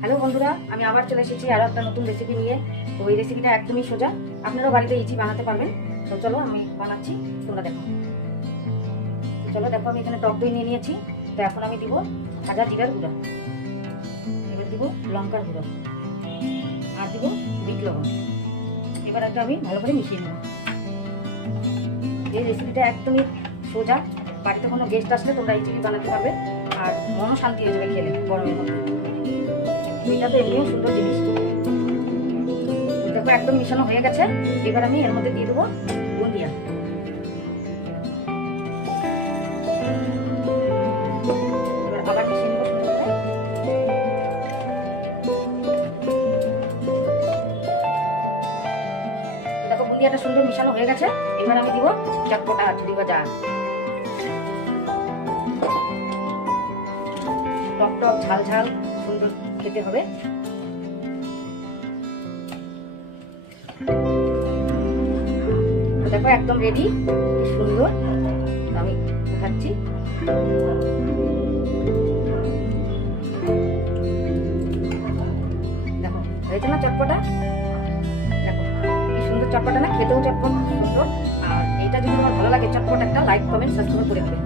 Hello বন্ধুরা, আমি আবার চলে এসেছি আরও একটা নতুন রেসিপি নিয়ে। তো এই রেসিপিটা একদমই সোজা, আপনারাও বাড়িতে ইজি বানাতে পারবেন। তো চলো আমি বানাচ্ছি, তোমরা দেখো। তো চলো দেখো, আমি এখানে টক দই নিয়ে নিয়েছি। তো এখন আমি দিব ভাজা জিরার গুঁড়া, এবার দিব লঙ্কার গুঁড়ো, আর দিব বিট লবণ। এবার একটা আমি ভালো করে মিশিয়ে নেব। এই রেসিপিটা একদমই সোজা, বাড়িতে কোনো গেস্ট আসলে তোমরা ইজিলি বানাতে পারবে, আর মনও শান্তি হয়ে যাবে খেলে গরমের মধ্যে। এটা তো এমনিও সুন্দর জিনিস। দেখো একদম মিশানো হয়ে গেছে। এবার আমি এর মধ্যে দিয়ে দেবো বুন্দিয়া। এবার আবার মিশিয়ে নেবো সুন্দর করে। দেখো বুন্দিয়াটা সুন্দর মিশানো হয়ে গেছে। এবার আমি দিব চটপটা ঝুড়ি ভাজা। টক টক ঝাল ঝাল সুন্দর খেতে হবে। দেখো একদম রেডি, সুন্দর। আমি উঠাচ্ছি। দেখো হয়েছে না চটপটা? দেখো কি সুন্দর চটপটা না, খেতেও চটপট সুন্দর। আর এইটা যদি আমার ভালো লাগে চটপট, একটা লাইক কমেন্ট সাবস্ক্রাইব করে দেবে।